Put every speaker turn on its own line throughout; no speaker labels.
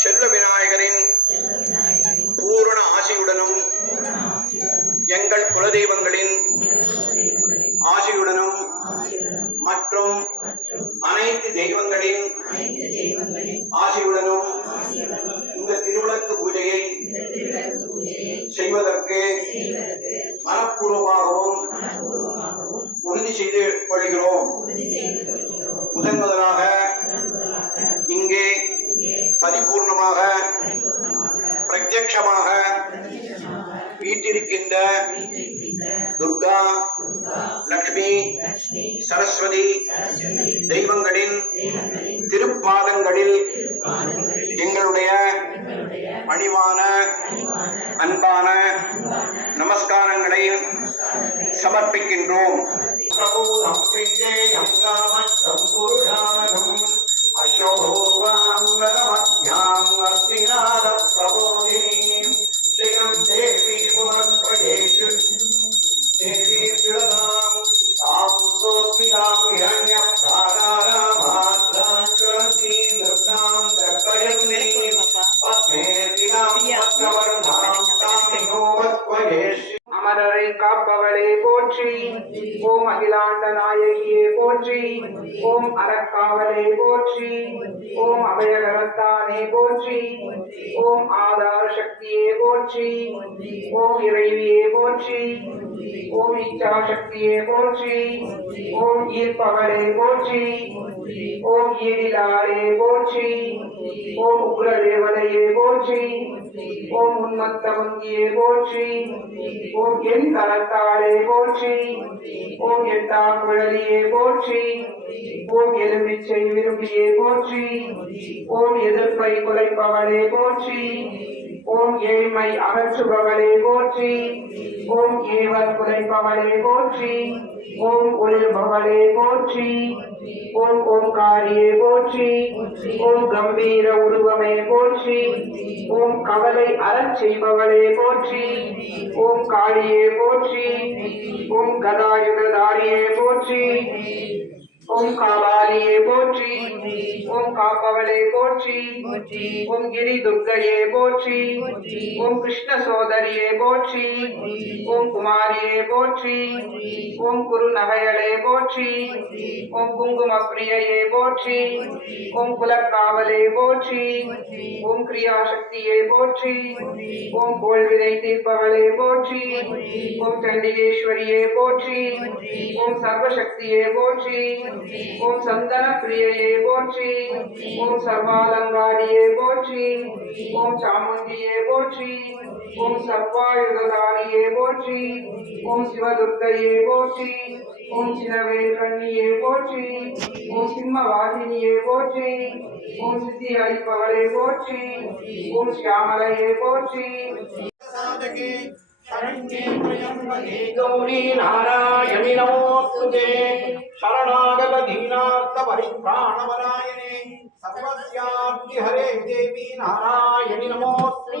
செல்ல விநாயகரின் பூரண ஆசியுடனும் எங்கள் குலதெய்வங்களின் ஆசியுடனும் மற்றும் அனைத்து தெய்வங்களின் ஆசியுடனும் இந்த திருவிளக்கு பூஜையை செய்வதற்கு மனப்பூர்வமாகவும் உறுதி செய்து கொள்கிறோம். வீட்டிருக்கின்ற துர்கா லக்ஷ்மி சரஸ்வதி தெய்வங்களின் திருப்பாதங்களில் எங்களுடைய பணிவான அன்பான நமஸ்காரங்களை சமர்ப்பிக்கின்றோம். பிரபூதம்
ஓம் அறக்காவலே போற்றி. ஓம் அபயகரத்தானே போற்றி. ஓம் ஆதார சக்தியே போற்றி. ஓம் இறைவியே போற்றி. ஓம் இச்சா சக்தியே போற்றி. ஓம் ஈர்ப்பவளே போற்றி. ஓம் ஈரிலாரே போற்றி. ஓம் உக்ரதேவதையே போற்றி. ஓம் உன்மத்த வங்கியே போற்றி. ஓம் என் கரத்தாளே போற்றி. ஓம் எட்டா குழலியே போற்றி. ஓம் எலுமிச்சை விரும்பியே போற்றி. ஓம் எதிர்ப்பை குலைப்பவளே போற்றி. ஓம் ஏழ்மை அகற்றுபவளே போற்றி. ஓம் ஏவர் குலைப்பவளே போற்றி. ஓம் ஒளிர்பவளே போற்றி. ஓம் ஓம்காரியே போற்றி. ஓம் கம்பீர உருவமே போற்றி. ஓம் கவலை அறச் செய்பவளே போற்றி. ஓம் காளியே போற்றி. ஓம் கதாயுததாரியே போற்றி. ஓம் காவாலியே போற்றி ஓம் காப்பவளே போற்றி ஓம் கிரி துர்க்கையே போற்றி ஓம் கிருஷ்ண சோதரியே போற்றி ஓம் குமாரியே போற்றி ஓம் குரு நகையளே போற்றி ஓம் குங்கும பிரியையே போற்றி ஓம் குலக்காவலே போற்றி ஓம் கிரியாசக்தியே போற்றி ஓம் கோள்வினை தீர்ப்பவளே போற்றி ஓம் சண்டிகேஸ்வரியே போற்றி ஓம் சர்வசக்தியே போற்றி ஓம் சந்தன பிரியையே போற்றி. ஓம் சர்வாலங்காரியே போற்றி. ஓம் சாமுண்டியே போற்றி. ஓம் சர்வாயுததாரியே போற்றி. ஓம் சிவதுர்கையே போற்றி. ஓம் சினவேல் கண்ணியே போற்றி. ஓம் சிம்மவாகினியே போற்றி. ஓம் சித்தி அளிப்பவளே போற்றி. ஓம் சியாமலையே போற்றி.
గౌరీ నారాయణి నమోస్తు శరణాగత దీనార్థ పరిత్రాణవరాయణే సర్వస్యాబ్ది హరే దేవి నారాయణి నమోస్తు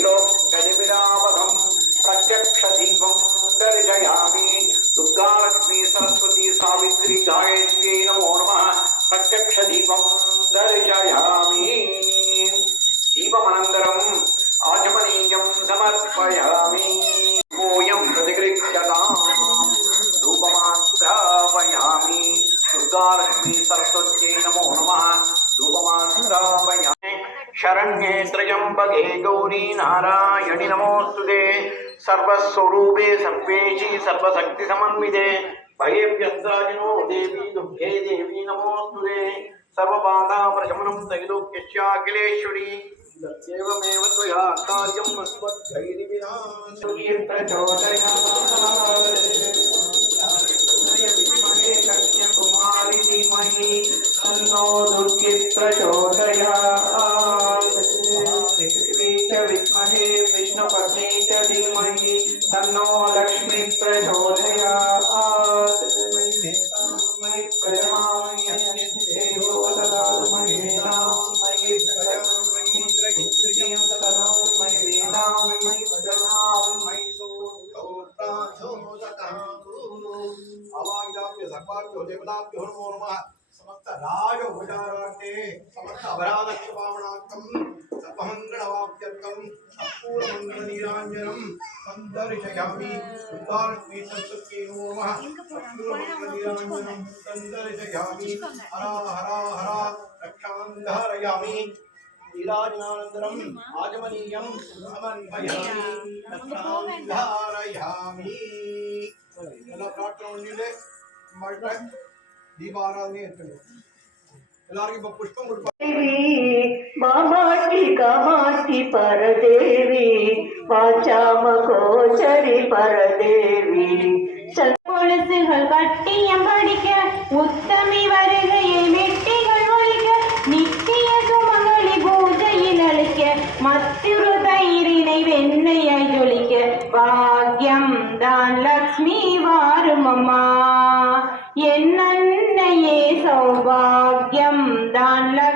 దుర్గా లక్ష్మీ సరస్వతి సావిత్రి గాయత్రి నమో నమ. ప్రత్యక్ష దీపం దర్శయామి. దీపమనంతరం ఆచమనీయం సమర్పయామి. కోయం ప్రతిగృహ్యతాం ధూపమాత్రాపయామి. దుర్గా నమో నమ. ధూపమాత్రాపయామి शरण्ये त्र्यम्बके गौरी नारायणि नमोऽस्तुते सर्वस्वरूपे सर्वेशी सर्वशक्तिसमन्विते भयेभ्यस्त्राजिनो देवी दुर्गे देवी नमोऽस्तुते सर्वबाधाप्रशमनं त्रैलोक्यस्याखिलेश्वरी एवमेव त्वया कार्यम् अस्मद्भैरिविनाशकीर्प्रचोदयात् विद्महे कन्याकुमारिणी
धीमहि तन्नो दुर्गे प्रचोदयात् तन्नो लक्ष्मी प्रचोदयात् मयि
प्रजामि समस्त राजभुजाराते समस्त सर्वमङ्गलवाप्त्यर्थं सम्पूर्णमङ्गलनीराञ्जनं सन्दर्शयामि उद्धारस्मि संस्कृत्यै नमो नमः सम्पूर्णमङ्गलनीराञ्जनं सन्दर्शयामि हरा हरा हरा रक्षां धारयामि लीलाजनानन्तरम् आजमनीयं समन्वयामि रक्षां धारयामि ಎಲ್ಲ ಪ್ರಾರ್ಥನೆ ಒಂದಿದೆ ಮಾಡ್ತಾರೆ ದೀಪಾರಾಧನೆ ಇರ್ತದೆ ಎಲ್ಲರಿಗೂ ಪುಷ್ಪ ಮುಡ್ಪ
ಕಾಮಾಕ್ಷಿ ಪರದೇವಿ ವಾಚಾಮ ಗೋಚರಿ ಪರದೇವಿ
கொலுசுகள் கட்டியம் படிக்க உத்தமி வருகையை வெட்டிகள் ஒழிக்க நித்திய சுமங்கலி பூஜையில் அளிக்க மத்திரு தயிரினை வெண்ணையை ஒழிக்க பாக்யம் தான் லக்ஷ்மி வாரும் அம்மா. என் அன்னையே சௌபாக்யம் தான் லக்ஷ்மி